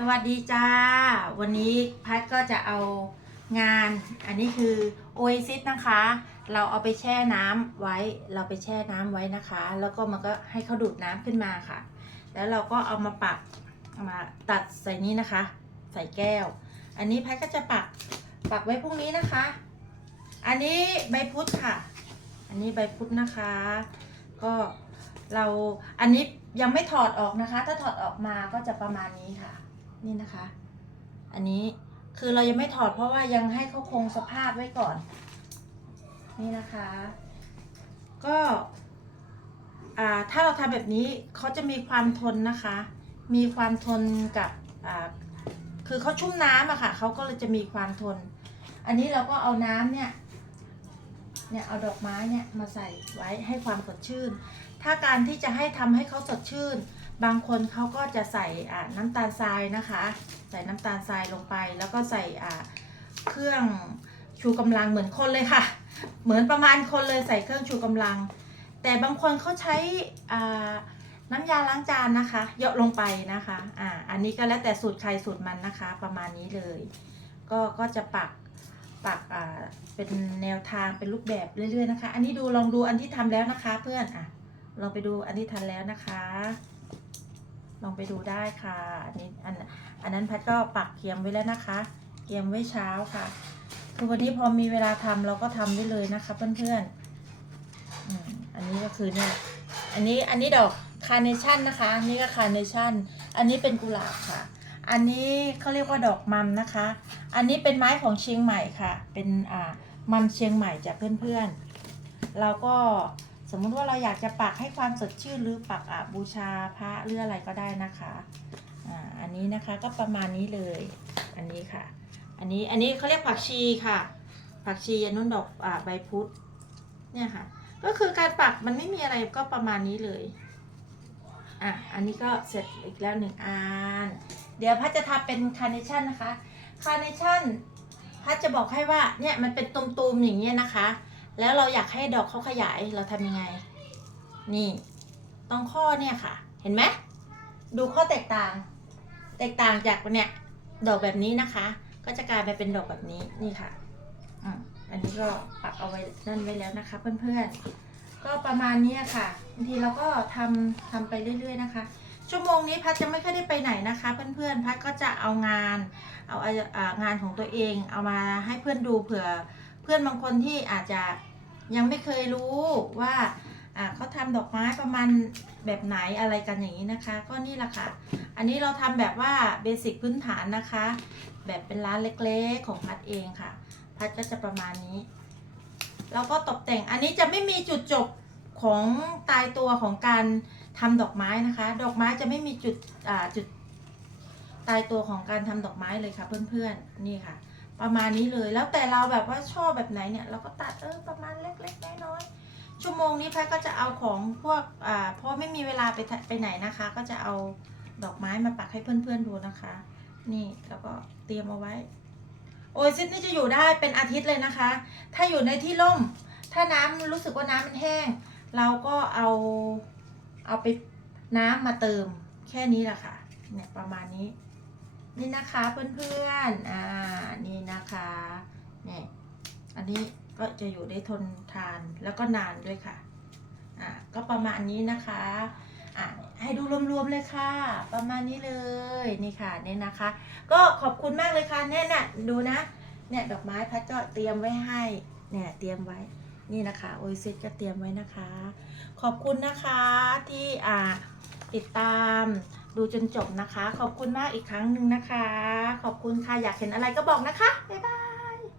สวัสดีจ้า วันนี้พัดก็จะเอางานอันนี้คือโอเอซิสนะคะ เราเอาไปแช่น้ำไว้ เราไปแช่น้ำไว้นะคะ แล้วก็มันก็ให้เขาดูดน้ำขึ้นมาค่ะ แล้วเราก็เอามาปักมาตัดใส่นี้นะคะ ใส่แก้ว อันนี้พัดก็จะปักปักไว้พรุ่งนี้นะคะ อันนี้ใบพุทธค่ะ อันนี้ใบพุทธนะคะ ก็เราอันนี้ยังไม่ถอดออกนะคะ ถ้าถอดออกมาก็จะประมาณนี้ค่ะ นี่นะคะ อันนี้คือเรายังไม่ถอดเพราะว่ายังให้เขาคงสภาพไว้ก่อน นี่นะคะ ก็ถ้าเราทำแบบนี้เขาจะมีความทนนะคะ มีความทนกับคือเขาชุ่มน้ำอะค่ะเขาก็เลยจะมีความทน อันนี้เราก็เอาน้ำเนี่ยเนี่ยเอาดอกไม้เนี่ยมาใส่ไว้ให้ความสดชื่น ถ้าการที่จะให้ทำให้เขาสดชื่น บางคนเขาก็จะใส่น้ำตาลทรายนะคะ ใส่น้ำตาลทรายลงไป แล้วก็ใส่เครื่องชูกำลังเหมือนคนเลยค่ะ เหมือนประมาณคนเลยใส่เครื่องชูกำลัง แต่บางคนเขาใช้น้ำยาล้างจานนะคะเยอะลงไปนะคะอ่าอันนี้ก็แล้วแต่สูตรใครสูตรมันนะคะ ประมาณนี้เลย ก็ก็จะปักปักอ่าเป็นแนวทางเป็นรูปแบบเรื่อยๆนะคะ อันนี้ดูลองดูอันที่ทำแล้วนะคะ เพื่อนอะลองไปดูอันที่ทันแล้วนะคะ ลองไปดูได้ค่ะอันนี้อันอันนั้นพัดก็ปักเกียมไว้แล้วนะคะเกียมไว้เช้าค่ะ คือวันนี้พอมีเวลาทำเราก็ทำได้เลยนะคะ เพื่อนๆอันนี้ก็คือเนี่ยอันนี้อันนี้ดอกคาร์เนชั่นนะคะนี่ก็คาร์เนชั่นอันนี้เป็นกุหลาบค่ะ อันนี้เขาเรียกว่าดอกมัมนะคะ อันนี้เป็นไม้ของเชียงใหม่ค่ะ เป็นอ่ามัมเชียงใหม่จากเพื่อนๆเราก็ สมมุติว่าเราอยากจะปักให้ความสดชื่นหรือปักอะบูชาพระหรืออะไรก็ได้นะคะอ่าอันนี้นะคะก็ประมาณนี้เลย อันนี้ค่ะ อันนี้อันนี้เขาเรียกผักชีค่ะ ผักชีอันนู้นดอกอ่าใบพุธเนี่ยค่ะ ก็คือการปักมันไม่มีอะไรก็ประมาณนี้เลยอะอันนี้ก็เสร็จอีกแล้วหนึ่งอันเดี๋ยวพัดจะทำเป็นคาร์เนชั่นนะคะคาร์เนชั่นพัดจะบอกให้ว่าเนี่ยมันเป็นตุมๆอย่างเงี้ยนะคะ แล้วเราอยากให้ดอกเขาขยายเราทำยังไง นี่ตรงข้อเนี่ยค่ะ เห็นไหมดูข้อแตกต่าง แตกต่างจากเนี่ยดอกแบบนี้นะคะ ก็จะกลายไปเป็นดอกแบบนี้นี่ค่ะอันนี้ก็ปักเอาไว้นั่นไว้แล้วนะคะ เพื่อนๆ ก็ประมาณนี้ค่ะบางทีเราก็ทำทำไปเรื่อย ๆนะคะ ชั่วโมงนี้พัดจะไม่ค่อยได้ไปไหนนะคะ เพื่อนๆพัดก็จะเอางาน เอาเอางานของตัวเอง เอามาให้เพื่อนดูเผื่อ เพื่อนบางคนที่อาจจะยังไม่เคยรู้ว่าเขาทำดอกไม้ประมาณแบบไหนอะไรกันอย่างนี้นะคะ ก็นี่แหละค่ะ อันนี้เราทำแบบว่าเบสิกพื้นฐานนะคะ แบบเป็นร้านเล็กๆของพัดเองค่ะ พัดก็จะประมาณนี้ แล้วก็ตกแต่งอันนี้จะไม่มีจุดจบของตายตัวของการทำดอกไม้นะคะ ดอกไม้จะไม่มีจุดจุดตายตัวของการทำดอกไม้เลยค่ะเพื่อนๆนี่ค่ะ ประมาณนี้เลย แล้วแต่เราแบบว่าชอบแบบไหนเนี่ย เราก็ตัดเออประมาณเล็กๆน้อยๆชั่วโมงนี้พัดก็จะเอาของพวกอ่าเพราะไม่มีเวลาไปไปไหนนะคะ ก็จะเอาดอกไม้มาปักให้เพื่อนๆดูนะคะ นี่แล้วก็เตรียมเอาไว้ โอซิสนี่จะอยู่ได้เป็นอาทิตย์เลยนะคะ ถ้าอยู่ในที่ร่ม ถ้าน้ำรู้สึกว่าน้ำมันแห้ง เราก็เอาเอาไปน้ำมาเติมแค่นี้แหละค่ะเนี่ยประมาณนี้ นี่นะคะเพื่อนๆอ่า นี่นะคะเนี่ย อั นนี้ก็จะอยู่ได้ทนทานแล้วก็นานด้วยค่ะ อ่าก็ประมาณนี้นะคะ อ่าให้ดูรวมๆเลยค่ะ ประมาณนี้เลยนี่ค่ะเนี่ยนะคะ ก็ขอบคุณมากเลยค่ะเนี่ยน่ะดูนะ เนี่ยดอกไม้พัดก็เตรียมไว้ให้เนี่ยเตรียมไว้นี่นะคะโอซิสก็เตรียมไว้นะคะ ขอบคุณนะคะที่อ่าติดตามดูจนจบนะคะ ขอบคุณมากอีกครั้งหนึ่งนะคะ ขอบคุณค่ะอยากเห็นอะไรก็บอกนะคะบ๊ายบาย